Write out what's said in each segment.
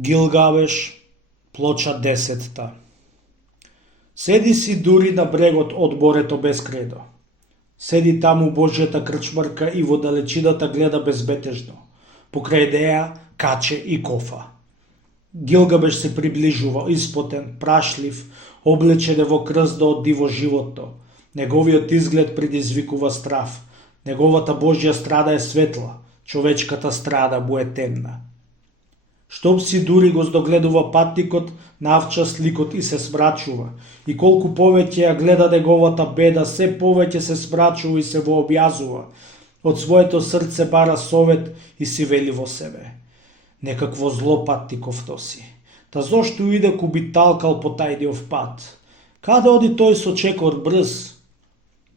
Гилгавеш, плоча 10. Седи си дури на брегот од борето без кредо. Седи таму Божјата крчмарка и во далечината гледа безбетежно, покрај Деја, каче и кофа. Гилгабеш се приближува, испотен, прашлив, облечен во крст да оди во животто. Неговиот изглед предизвикува страв. Неговата Божја страда е светла, човечката страда му е темна. Штом си дури го здогледува патникот, навча сликот и се смрачува. И колку повеќе ја гледа неговата беда, се повеќе се смрачува и се вообјазува. Од своето срце бара совет и си вели во себе: некакво зло патников носи. Та зошто иде ку би талкал по тајниот пат? Каде оди тој со чекор брз?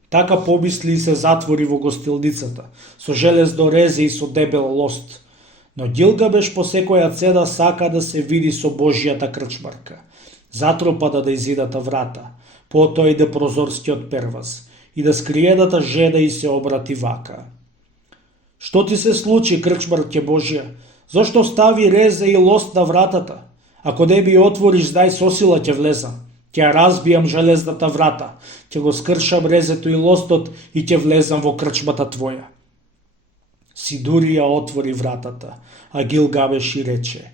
Така помисли и се затвори во гостилницата, со железно резе и со дебел лост. Но Гилгабеш по секоја цена сака да се види со Божјата крчмарка. Затропа да изидата врата, потоа иде прозорскиот перваз, и да скриената жена и се обрати вака: што ти се случи, крчмарке Божја? Зошто стави резе и лост на вратата? Ако не би отвориш, знај со сила ќе влезам. Ќе ја разбијам железната врата, ќе го скршам резето и лостот и ќе влезам во крчмата твоја. Сидури ја отвори вратата, а Гилгабеш и рече: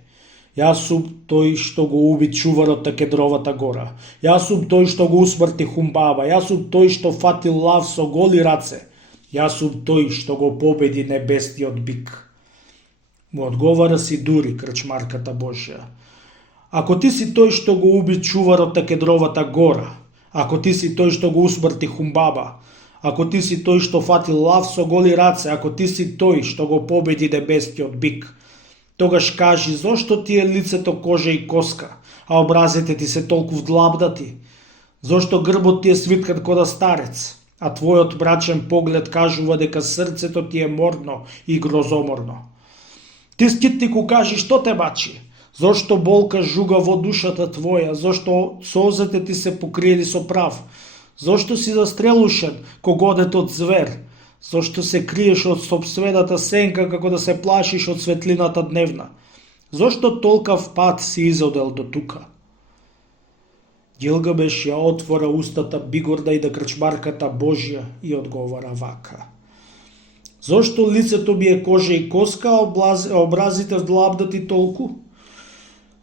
јас сум тој што го уби чуварот на Кедровата гора. Јас сум тој што го усмрти Хумбаба. Јас сум тој што фати лав со голи раце. Јас сум тој што го победи небесниот бик. Му одговара Сидури, крчмарката Божја: ако ти си тој што го уби чуварот на Кедровата гора, ако ти си тој што го усмрти Хумбаба, ако ти си тој што фати лав со голи раце, ако ти си тој што го победи небесниот бик, тогаш кажи зошто ти е лицето кожа и коска, а образите ти се толку вдлабдати? Зошто грбот ти е свиткан кода старец, а твојот мрачен поглед кажува дека срцето ти е морно и грозоморно? Ти скитнику кажи што те бачи? Зошто болка жуга во душата твоја? Зошто созете ти се покриели со прав? Зошто си застрелушен ко одет од звер? Зошто се криеш од сопствената сенка како да се плашиш од светлината дневна? Зошто толкав пат си изодел до тука? Гилгабеш ја отвора устата бигорда и да крчмарката Божја и одговара вака: зошто лицето ми е кожа и коска, а образите вдлабдати толку?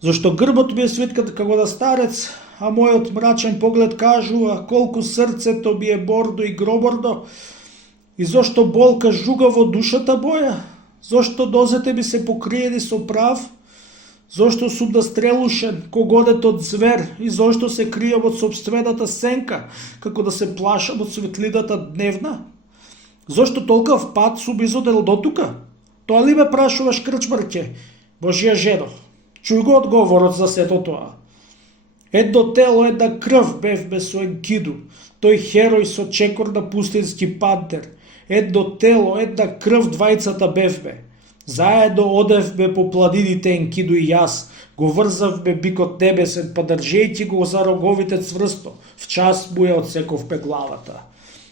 Зошто грбот ми е свиткан како да старец, а мојот мрачен поглед кажува колку срцето ми е бордо и гробордо? И зошто болка жуга во душата моја? Зошто нозете ми се покриени со прав? Зошто сум настрелушен ко одет од звер? И зошто се кријам од сопствената сенка, како да се плашам од светлината дневна? Зошто толкав пат сум изодел до тука? Тоа ли ме прашуваш, крчмарке, Божја жено? Чуј го одговорот за сето тоа. Едно тело, една крв бевме со Енкиду, тој херој со чекор на пустински пантер. Едно тело, една крв, двајцата бевме. Заедно одевме по планините Енкиду и јас, го врзавме бикот небесен, па држејќи го за роговите цврсто, в час му ја одсековме главата.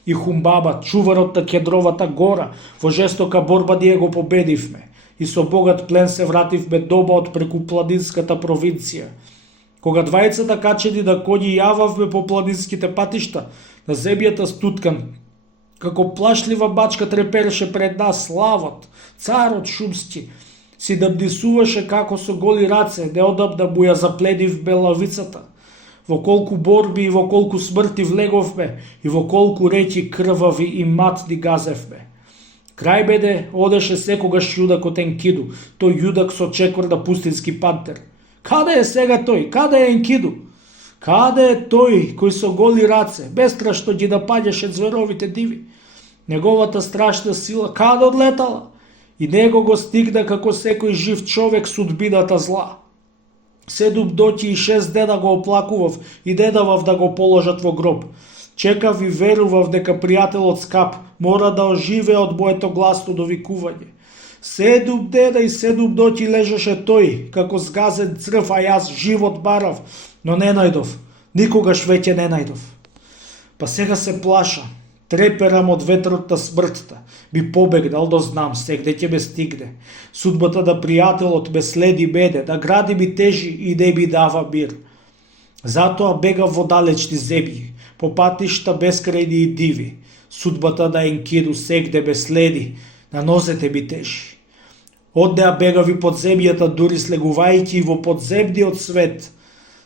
И Хумбаба, чуварот на Кедровата гора, во жестока борба ние го победивме. И со богат плен се вративме дома од преку планинската провинција. Кога двајцата качени на коњи јававме по планинските патишта, на земјата стуткан, како плашлива бачка трепереше пред нас лавот, царот шумски, си намнисуваше како со голи раце, неодамна му ја запледивме лавицата. Во колку борби и во колку смрти влеговме, и во колку реки крвави и матни газевме. Крај мене одеше секогаш јудакот Енкиду, тој јудак со чекор на пустински пантер. Каде е сега тој? Каде е Енкиду? Каде е тој кој со голи раце, бестрашно ги напаѓаше зверовите диви? Неговата страшна сила каде одлетала? И него го стигна како секој жив човек судбината зла. 7 ноќи и 6 дена го оплакував и не давав да го положат во гроб. Чекав и верував дека пријателот скап мора да оживее од моето гласно довикување. 7 дена и 7 ноќи лежеше тој, како згазен црв, а јас живот барав, но не најдов, никогаш веќе не најдов. Па сега се плашам, треперам од ветрот на смртта, би побегнал да знам сегде ќе ме стигне. Судбата да пријателот ме следи беде, да гради ми тежи и не би дава мир. Затоа бегав во далечни земји, по патишта бескрајни и диви. Судбата на Енкиду сегде ме следи, на нозете ми тежи. Од неа бегав и под земјата, дури слегувајќи и во подземниот свет.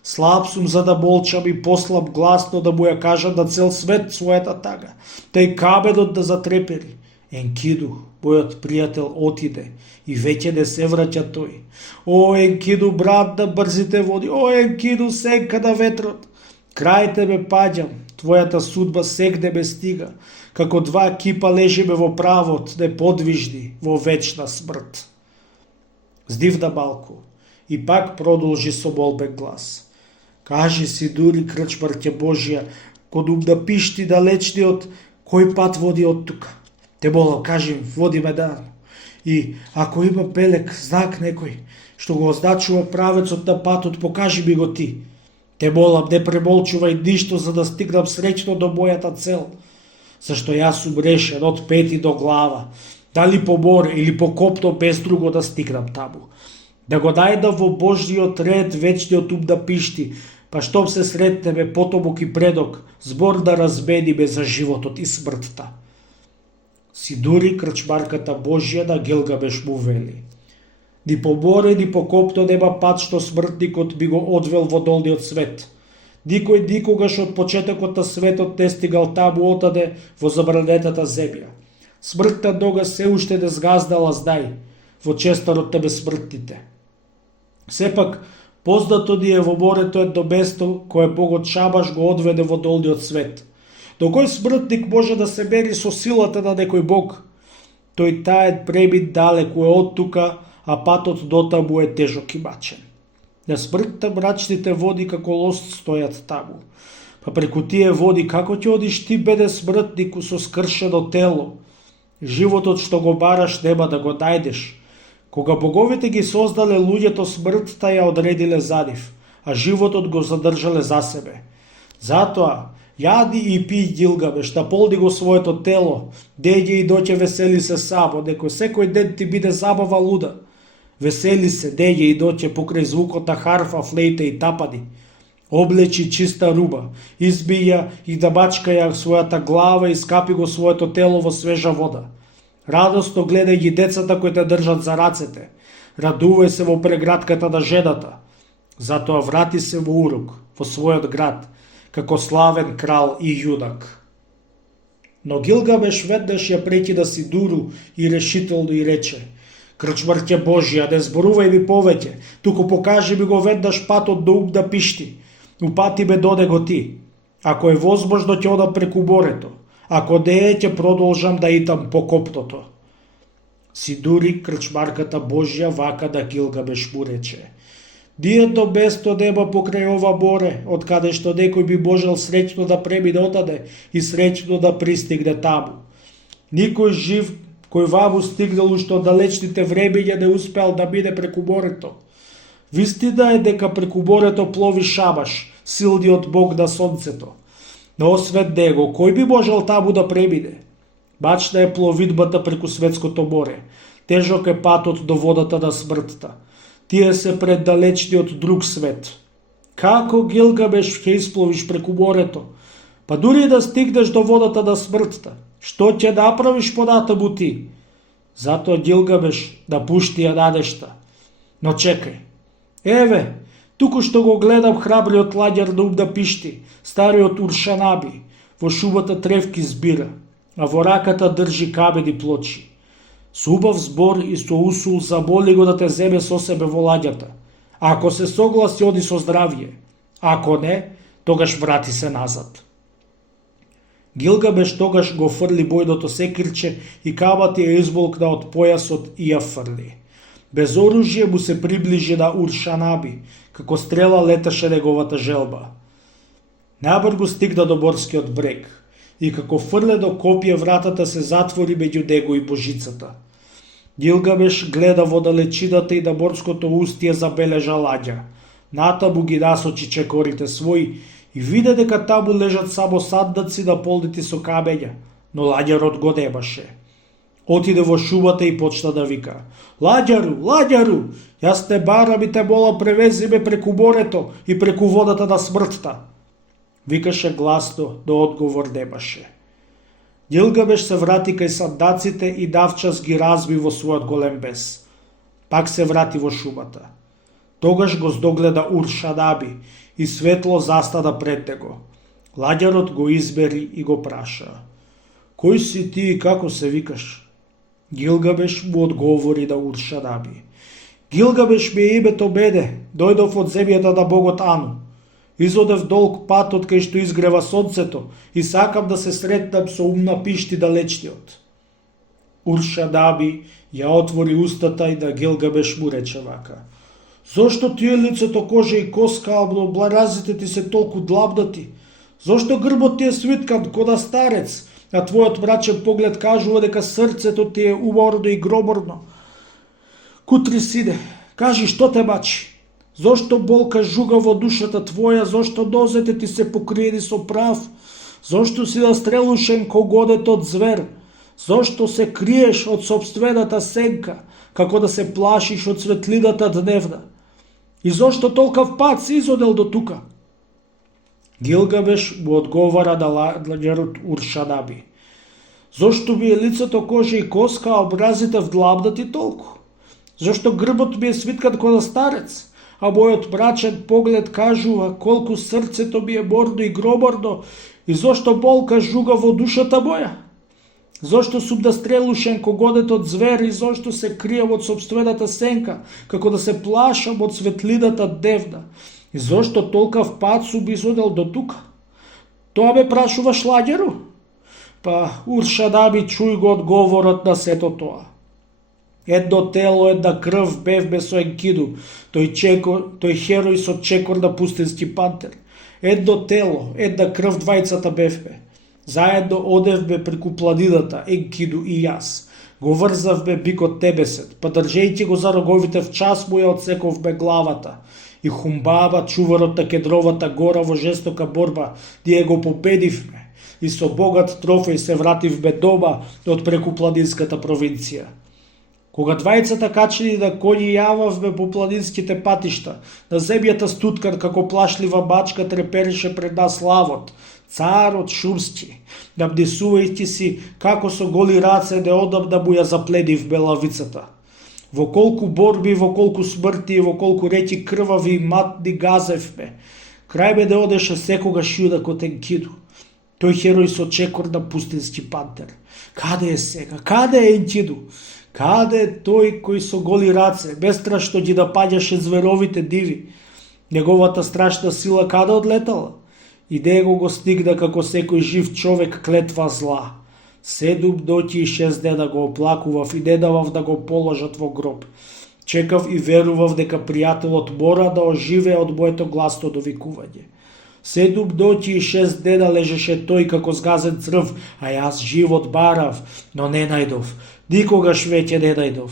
Слаб сум за да молчам и послаб гласно да му ја кажам на цел свет својата тага. Тај каменот да затрепери. Енкиду, мојот пријател, отиде и веќе не се враќа тој. О, Енкиду, брат на брзите води, о, Енкиду, сенка на ветрот. Крај тебе паѓам, твојата судба сегде ме стига, како два кипа лежиме во правот, неподвижни, во вечна смрт. Здивна малку и пак продолжи со молбен глас. Кажи си, дури крчмарке Божија, код да пишти далечниот, кој пат води од тука? Те молам, кажи, води ме да. И ако има пелек, знак некој, што го означува правецот на патот, покажи ми го ти. Те молам, не премолчувај ништо за да стигнам среќно до мојата цел. Зашто јас сум решен од пети до глава, дали по море или по копно без друго да стигнам таму. Да го најдам во Божјиот ред вечниот да пишти, па штом се сретнеме потомок и предок, збор да разбедиме за животот и смртта. Сидури крчмарката Божја на Гилгамеш му вели. Ни по море, ни по копно нема пат што смртникот би го одвел во долниот свет. Никој никогаш од почетокот на светот не стигал таму отаде во забранетата земја. Смртта нога се уште не згаздала знај во честарот на безсмртните. Сепак, познато ни е во морето едно место кое Богот Шабаш го одведе во долниот свет. До кој смртник може да се мери со силата на некој Бог? Тој таен премин далеку е од тука, а патот до таму е тежок и мачен. На смртта мрачните води како лост стојат таму. Па преку тие води како ќе одиш ти, беде смртнику, со скршено тело? Животот што го бараш нема да го најдеш. Кога боговите ги создале луѓето, смртта ја одредиле за нив, а животот го задржале за себе. Затоа, јади и пи, Гилгамеш, наполни го своето тело, деѓе и доќе весели се само, некој секој ден ти биде забава луда. Весели се, деѓе и доќе покрај звукот на харфа, флейта и тапади. Облечи чиста руба, избија и да бачкаја својата глава и скапи го своето тело во свежа вода. Радосно гледај ги децата кои те држат за рацете. Радувај се во прегратката на жената. Затоа врати се во Урук, во својот град, како славен крал и јунак. Но Гилгамеш веднаш ја прекида Сидуру и решително и рече: Крчмарке Божја, не зборувај ми повеќе, туку покажи ми го веднаш патот до да пишти. Упати ме до него ти. Ако е возможно, ќе одам преку морето. Ако не е, ќе продолжам да итам по копното. Сидури крчмарката Божја вака да Гилгамеш му рече: Ниедно место нема покрај ова море, од каде што некој би можел среќно да премине отаде и среќно да пристигне таму. Никој жив кој ваму стигнал уште од далечните времења не успеал да биде преку морето. Вистина е дека преку морето плови Шабаш, силниот бог на сонцето. Но освен него, кој би можел таму да премине? Мачна е пловидбата преку светското море. Тежок е патот до водата на смртта. Тие се пред далечниот друг свет. Како, Гилгамеш, ќе испловиш преку морето? Па дури да стигнеш до водата на смртта, што ќе направиш понатаму ти? Затоа Гилгамеш напушти ја надежта. Но чекај. Еве, туку што го гледам храбриот лагер на да пишти, стариот Уршанаби, во шумата тревки збира, а во раката држи камени плочи. Со убав збор и со усул замоли го да те земе со себе во лагерта. Ако се согласи, оди со здравје. Ако не, тогаш врати се назад. Гилгамеш тогаш го фрли бојното секирче и камати ја изволкна од појасот и ја фрли. Без оружје му се приближи на Уршанаби, како стрела леташе неговата желба. Набргу стигна до морскиот брег и како фрлено копје вратата се затвори меѓу него и божицата. Гилгамеш гледа во далечината и на морското устие забележа ладја. Натаму ги насочи чекорите своји и виде дека таму лежат само сандаци наполнети со камења, но ладјарот го небаше. Отиде во шумата и почна да вика: Ладјару, Ладјару, јас те барам и те молам, превези ме преку морето и преку водата на смртта. Викаше гласно, но одговор немаше. Гилгамеш се врати кај сандаците и навчас ги разби во својот голем бес. Пак се врати во шумата. Тогаш го здогледа Ур-Шадаби и светло застана пред него. Ладјарот го избери и го праша: Кој си ти и како се викаш? Гилгамеш му одговори на Ур-Шадаби: Гилгамеш ми е името мене, дојдов од земјата на богот Ану. Изодев долг патот кај што изгрева сонцето и сакам да се сретнам со Умнапишти далечниот. Ур-Шадаби ја отвори устата и да Гилгамеш му рече вака: Зошто ти е лицето кожа и коска, а обларазите ти се толку длабнати? Зошто грбот ти е свиткан ко на старец, а твојот мрачен поглед кажува дека срцето ти е уморно и громорно? Кутри сине, кажи што те мачи? Зошто болка жуга во душата твоја, зошто нозете ти се покриени со прав? Зошто си настрелушен ко годетот звер? Зошто се криеш од собствената сенка, како да се плашиш од светлината дневна? И зошто толкав пат си изодел до тука? Гилгамеш му одговара на ладјарот Ур-Шадаби: Зошто ми е лицето кожа и коска, а образите вдлабнати толку? Зошто грбот ми е свиткан ко на старец, а мојот мрачен поглед кажува колку срцето ми е морно и громорно, и зошто болка жуга во душата моја? Зошто сум настрелушен ко годетот звер и зошто се крием од собствената сенка, како да се плашам од светлината дневна? И зошто толкав пат сум изодел до тука? Тоа ме прашуваш, ладјару? Па Ур-Шадаби чуј го одговорот на сето тоа. Едно тело, една крв бевме со Енкиду, тој херој со чекор на пустински пантер. Едно тело, една крв, двајцата бевме. Заедно одевме преку планината, Енкиду и јас. Го врзавме бикот Тебесет, па држејќи го за роговите в час му ја одсековме главата. И Хумбаба, чуварот на Кедровата гора, во жестока борба, ние го победивме. И со богат трофеј се вративме дома од преку планинската провинција. Кога двајцата качени на коњи јававме по планинските патишта, на земјата стуткан како плашлива мачка трепереше пред нас лавот, царот шумски, набдесувајќи си како со голи раце неодамна му ја запледивме лавицата. Во колку борби, во колку смрти и во колку реки крвави и матни газевме. Крај ме не одеше секогаш јудакот Енкиду, тој херој со чекор на пустински пантер. Каде е сега? Каде е Енкиду? Каде е тој кој со голи раце, бестрашно ги напаѓаше зверовите диви? Неговата страшна сила каде одлетала? И него го стигна како секој жив човек клетва зла. 7 ноќи и 6 дена го оплакував и не давав да го положат во гроб. Чекав и верував дека пријателот мора да оживее од моето гласно довикување. 7 ноќи и 6 дена лежеше тој како згазен црв, а јас живот барав, но не најдов. Никогаш веќе не најдов.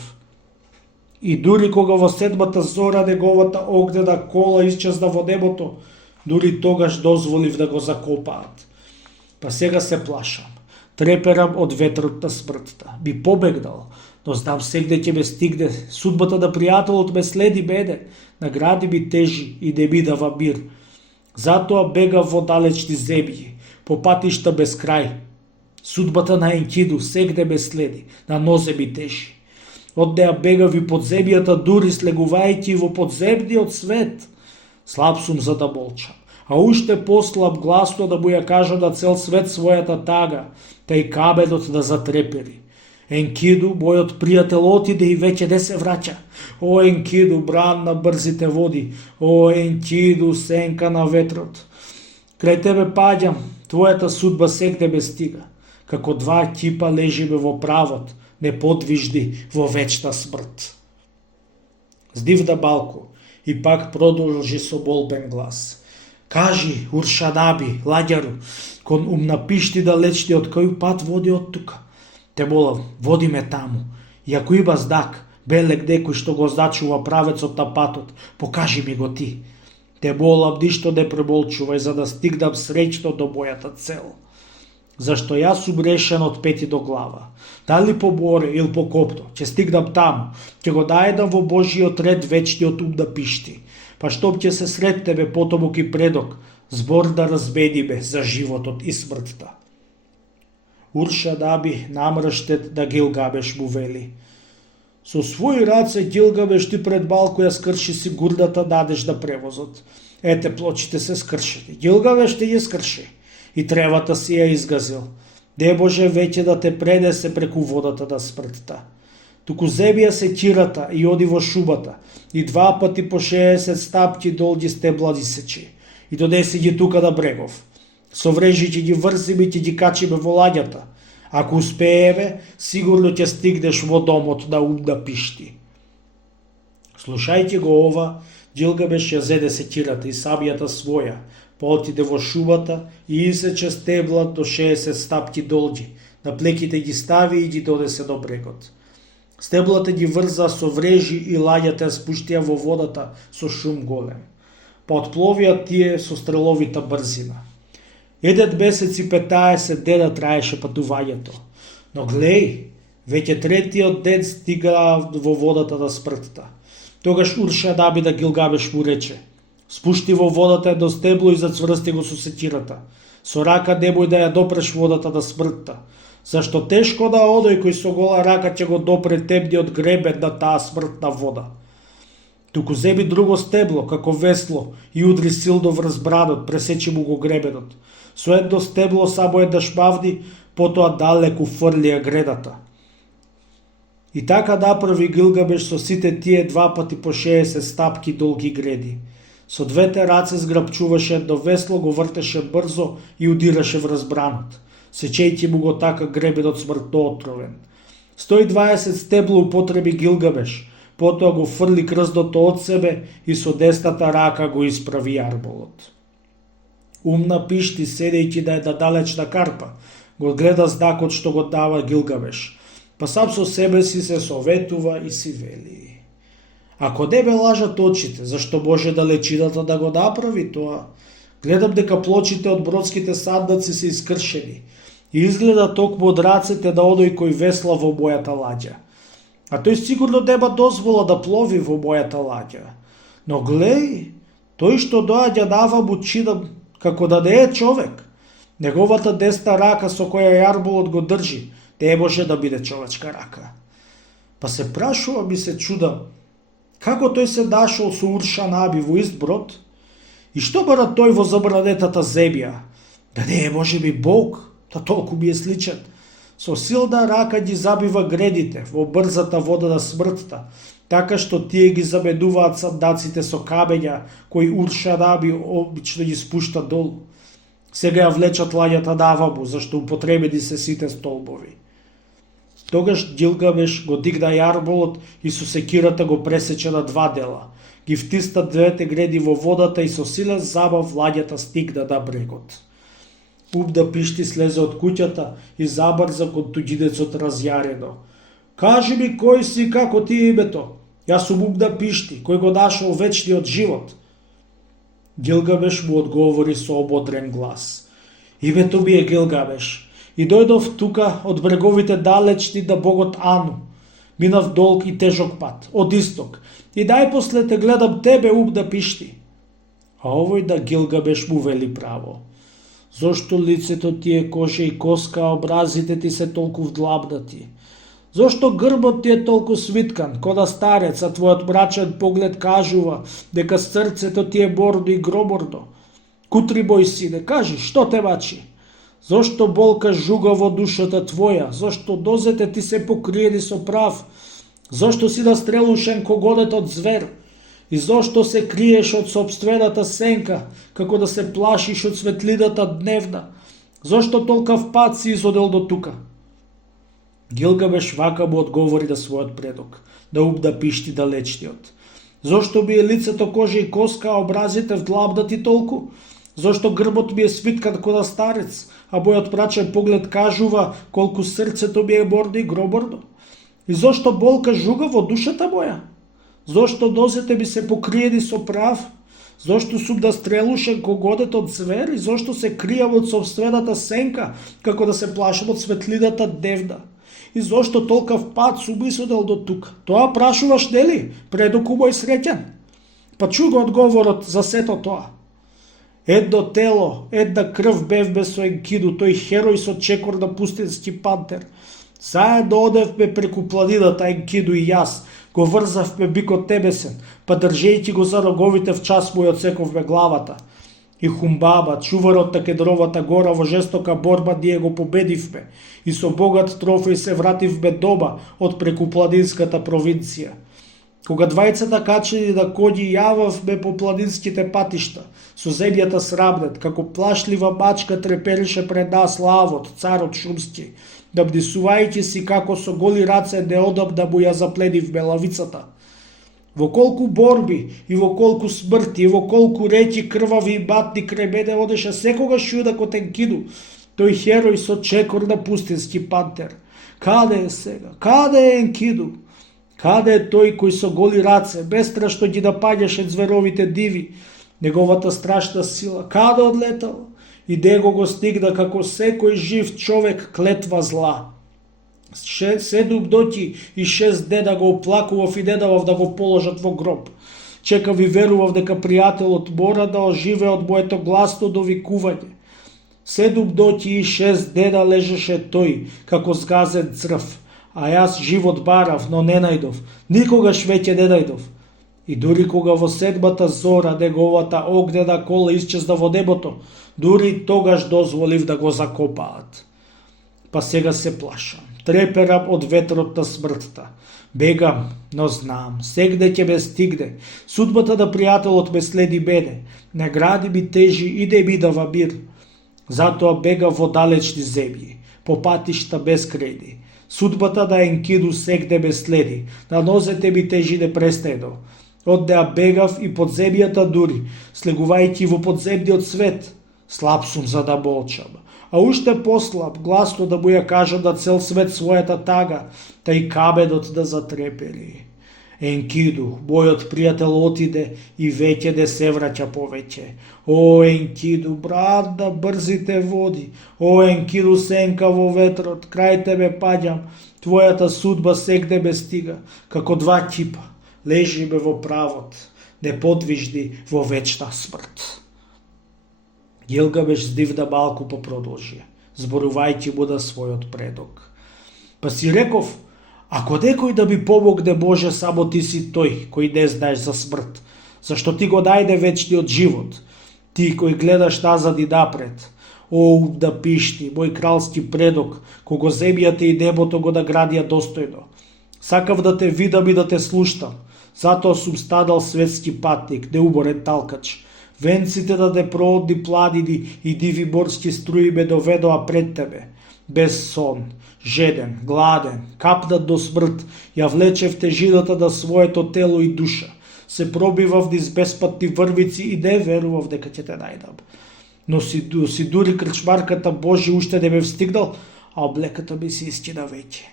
И дури кога во 7-та зора неговата огнена кола исчезна во небото, дури тогаш дозволив да го закопаат. Па сега се плашам. Треперам од ветрот на смртта. Би побегнал, но знам сегде ќе ме стигне. Судбата на пријателот ме следи мене, награди ми тежи и не ми дава мир. Затоа бегав во далечни земји, по патишта без крај. Судбата на Енкиду сегде ме следи, на нозе ми тежи. Од неа бегав и под земјата, дури слегувајќи во подземниот свет. Слаб сум за да молчам, а уште послаб гласно да му ја кажа на цел свет својата тага, тај каменот да затрепери. Енкиду, мојот пријател, отиде и веќе не се враќа. О, Енкиду, бран на брзите води. О, Енкиду, сенка на ветрот. Крај тебе паѓам, твојата судба сегде ме стига. Како два кипа лежиме во правот, неподвижни во вечна смрт. Здивна малку и пак продолжи со болбен глас. Кажи, Ур-Шадаби, ладјару, кон Умнапишти далечниот, кој пат води од тука? Те молам, води ме таму. И ако има знак, белек некој што го означува правецот на патот, покажи ми го ти. Те молам, ништо не премолчувај, за да стигнам среќно до мојата цел. зашто јас сум решен од пети до глава. Дали по море или по копно, ќе стигнам таму, ќе го најдам во Божиот ред вечниот ум да пишти, па штом ќе се сретнеме потомок и предок, збор да размениме за животот и смртта. Уршадаби намрштет да Гилгамеш му вели: со своји раце Гилгамеш ти пред малку ја скрши сигурната надежда превозот. Ете, плочите се скршени. Гилгамеш ти ја скрши и тревата си ја изгазил. Не може веќе да те пренесе преку водата на смртта. Туку земја секирата и оди во шубата и 2 пати по 60 стапки долги стебла ги сечи и донеси ги тука на брегов. Со врежи ќе ги врзиме и ќе ги качиме во лаѓата. Ако успееме, сигурно ќе стигнеш во домот на ум да пишти. Слушајќи го ова, Гилгамеш ја зеде секирата и сабијата своја, па отиде во шубата и исече стебла до 60 стапки долги, на плеките ги стави и ги донесе до брегот. Стеблата ги врза со врежи и лаѓата ја спуштија во водата со шум голем. Па отпловија тие со стреловита брзина. 1 месец и 15 дена траеше патувањето, но глеј, веќе 3-тиот ден стига во водата на смртта. Тогаш Уршадаби да Гилгамеш му рече: спушти во водата едно стебло и зацврсти го со секирата. Со рака немој да ја допреш водата на смртта, зашто тешко да оној кој со гола рака ќе го допре темниот гребен на таа смртна вода. Туку земи друго стебло, како весло, и удри силно врз бранот, пресечи му го гребенот. Со едно стебло само еднаш мавни, потоа далеку фрли ја гредата. И така направи Гилгамеш со сите тие 2 пати по 60 стапки долги греди. Со двете раце зграбчуваше едно весло, го вртеше брзо и удираше врз бранот, сечејќи му го така гребенот смртно отровен. 120 стебла употреби Гилгамеш, потоа го фрли крстото од себе и со десната рака го исправи јарболот. Умна пишти, седејќи на една далечна карпа, го гледа знакот што го дава Гилгамеш, па сам со себе си се советува и си вели: ако не ме лажат очите, зашто може далечината да го направи тоа? Гледам дека плочите од бродските сандаци се искршени и изгледа токму од рацете на оној кој весла во мојата лаѓа. А тој сигурно нема дозвола да плови во мојата лаѓа. Но глеј, тој што доаѓа наваму чинам како да не е човек. Неговата десна рака со која јарболот го држи, не може да биде човечка рака. Па се прашувам и се чудам, како тој се нашол со Уршанаби во ист брод? И што бара тој во забранетата земја? Да не е можеби Бог, да толку ми е сличен. Со силна рака ги забива гредите во брзата вода на смртта, така што тие ги заменуваат сандаците со камења кои Уршанаби обично ги спушта долу. Сега ја влечат лаѓата наваму, зашто употребени се сите столбови. Тогаш Гилгамеш го дигна јарболот и со секирата го пресече на 2 дела. Ги втисна 2 греди во водата и со силен забав лаѓата стигна на брегот. Ум да пишти слезе од куќата и забрза кон туѓинецот разјарено. Кажи ми кој си и како ти е името? Јас сум Ум да пишти, кој го нашол вечниот живот. Гилгамеш му одговори со ободрен глас: името ми е Гилгамеш и дојдов тука од бреговите далечни на богот Ану. Минав долг и тежок пат, од исток, и најпосле те гледам тебе, Ум да пишти. А овој да Гилгамеш му вели право: зошто лицето ти е коша и коска, а образите ти се толку вдлабнати? Зошто грбот ти е толку свиткан, кода старец, а твојот мрачен поглед кажува дека срцето ти е бордо и гробордо? Кутри, мој сине, кажи, што те мачи? Зошто болка жуга во душата твоја? Зошто нозете ти се покриени со прав? Зошто си настрелушен ко гонетот звер? И зошто се криеш од собствената сенка, како да се плашиш од светлината дневна? Зошто толкав пат си изодел до тука? Гилгамеш вака му одговори на својот предок, на Ум да пишти далечниот. Зошто ми е лицето кожа и коска, а образите вдлабнати толку? Зошто грбот ми е свиткан ко на старец, а мојот мрачен поглед кажува колку срцето ми е бордо и гробордо? И зошто болка жуга во душата моја? Зошто нозете ми се покриени со прав? Зошто сум да стрелуше когодет од звер и зошто се кријав од собствената сенка, како да се плашам од светлината девна? И зошто толкав пат сум исодел до тука? Тоа прашуваш, нели, предоку мој среќан? Па чу го одговорот за сето тоа. Едно тело, една крв бевме со Енкиду, тој херој со чекор на пустински пантер. Заедно одевме преку планината Енкиду и јас, го врзавме бикот небесен, па држејќи го за роговите в час му ја отсековме главата. И Хумбаба, чуварот на Кедровата гора, во жестока борба ние го победивме и со богат трофеј се вративме дома од преку планинската провинција. Кога двајцата качени на коњи јававме по планинските патишта, со земјата срамнет, како плашлива мачка трепереше пред нас лавот, царот шумски, набдисувајќи си како со голи раце неодамна му ја запледивме лавицата. Во колку борби и во колку смрти и во колку реки крвави и матни крај мене одеше секогаш јудакот Енкиду, тој херој со чекор на пустински пантер. Каде е сега? Каде е Енкиду? Каде е тој кој со голи раце, бестрашно ги напаѓаше зверовите диви, неговата страшна сила? Каде одлетала? И него го стигна како секој жив човек клетва зла. 7 ноќи и 6 дена го оплакував и не давав да го положат во гроб. Чекав и верував дека пријателот мора да оживе од моето гласно довикување. 7 ноќи и 6 дена лежеше тој, како згазен црв, а јас живот барав, но не најдов, никогаш веќе не најдов. И дури кога во 7-та зора неговата огнена кола исчезна во небото, дури тогаш дозволив да го закопаат. Па сега се плашам, треперам од ветрот на смртта. Бегам, но знам, сегде ќе ме стигне. Судбата на пријателот ме следи мене, награди ми тежи и не ми дава мир. Затоа бегам во далечни земји, по патишта безкрајни. Судбата на Енкиду сегде ме следи, на нозете ми тежи непрестајно. Од неа бегав и под земјата дури, слегувајќи во подземниот свет. Слаб сум за да молчам, а уште послаб, гласно да му ја кажам на цел свет својата тага, тај каменот да затрепери. Енкиду, мојот пријател отиде и веќе не се враќа повеќе. О, Енкиду, брат на брзите води, о, Енкиду, сенка во ветрот, крај тебе паѓам, твојата судба сегде ме стига, како два кипа, лежиме во правот, неподвижни во вечна смрт. Гилгамеш здивна малку па продолжи, зборувајќи му на својот предок. Па си реков, ако некој да ми помогне може, само ти си тој кој не знаеш за смрт, зашто ти го најде вечниот живот, ти кој гледаш назад и напред. О, да пишти, мој кралски предок, кого земјата и небото го наградија достојно. Сакав да те видам и да те слуштам, затоа сум станал светски патник, неуморен талкач. Венците на непроодни планини и диви морски струи ме доведоа пред тебе. Без сон, жеден, гладен, капнат до смрт, ја влечев тежината на своето тело и душа. Се пробивав низ беспатни врвици и не верував дека ќе те најдам. Но си дури крчмарката Божи уште не ме встигнал, а облеката ми се искина веќе.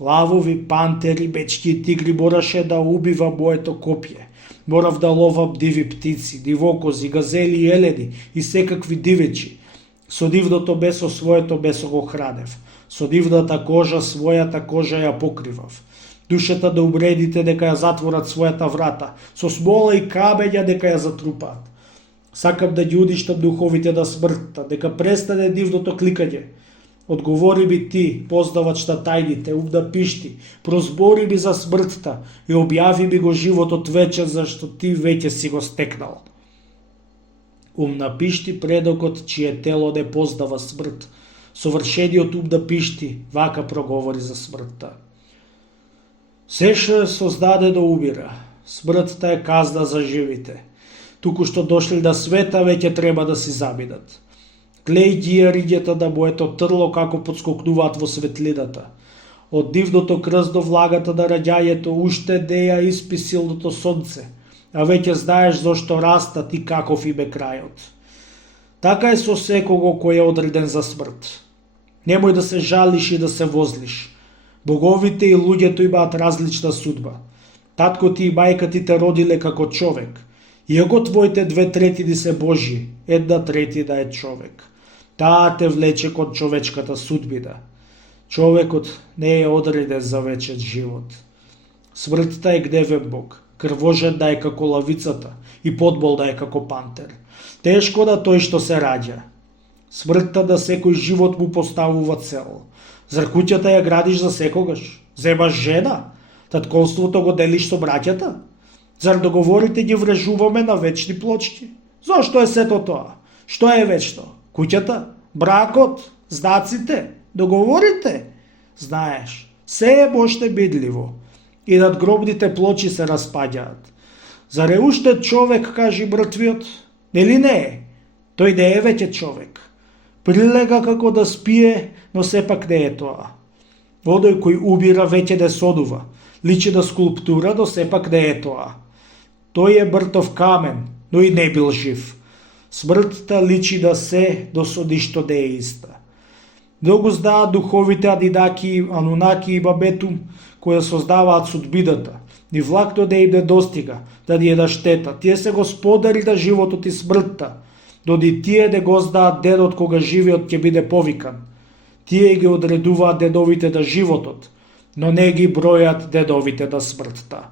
Лавови, пантери, мечки и тигри мораше да убива моето копје. Морав да ловам диви птици, дивокози, газели и елени и секакви дивечи. Со дивното месо своето месо го хранев. Со дивната кожа својата кожа ја покривав. Душата на умредите дека ја затворат својата врата, со смола и камења дека ја затрупаат. Сакам да ги уништам духовите на смртта, дека престане дивното кликање. Одговори ми ти, познавач на тајните, ум да пишти, прозбори ми за смртта и објави ми го животот вечен, зашто ти веќе си го стекнал. Ум на пишти предокот, чие тело не познава смрт. Совршениот ум да пишти, вака проговори за смртта. Се што е создадено умира. Смртта е казна за живите. Туку што дошли на света, веќе треба да си заминат. Глеј ги ригјата на моето трло како подскокнуваат во светлината. Од дивното крзно влагата на раѓањето уште не ја испи силното сонце, а веќе знаеш зошто растат и каков им е крајот. Така е со секого кој е одреден за смрт. Немој да се жалиш и да се возлиш. Боговите и луѓето имаат различна судба. Татко ти и мајка ти те родиле како човек. Иако твоите 2/3 се Божи, 1/3 е човек. Таа те влече кон човечката судбина. Човекот не е одреден за вечен живот. Смртта е гневен Бог, крвожен да е како лавицата и подбол да е како пантер. Тешко да тој што се раѓа. Смртта да секој живот му поставува цел. Зар куќата ја градиш за секогаш? Земаш жена? Татконството го делиш со браќата? Зар договорите ги врежуваме на вечни плочки? Зошто е сето тоа? Што е вечно? Куќата? Бракот? Знаците? Договорите? Знаеш, се е боште бидливо. И надгробните плочи се распаѓаат. Зар е уште човек, кажи мртвиот? Нели не е? Тој не е веќе човек. Прилега како да спие, но сепак не е тоа. Водој кој убира веќе не сонува. Личи на скулптура, но сепак не е тоа. Тој е мртов камен, но и не бил жив. Смртта личи на се, но со ништо не е иста. Многу знаат духовите Анинаки, Анунаки и Бабетум, кои создаваат судбината. Ни влакто не им не достига, да ни е на штета. Тие се господари на животот и смртта, но ни тие не го знаат денот кога живиот ќе биде повикан. Тие ги одредуваат деновите на животот, но не ги бројат деновите на смртта.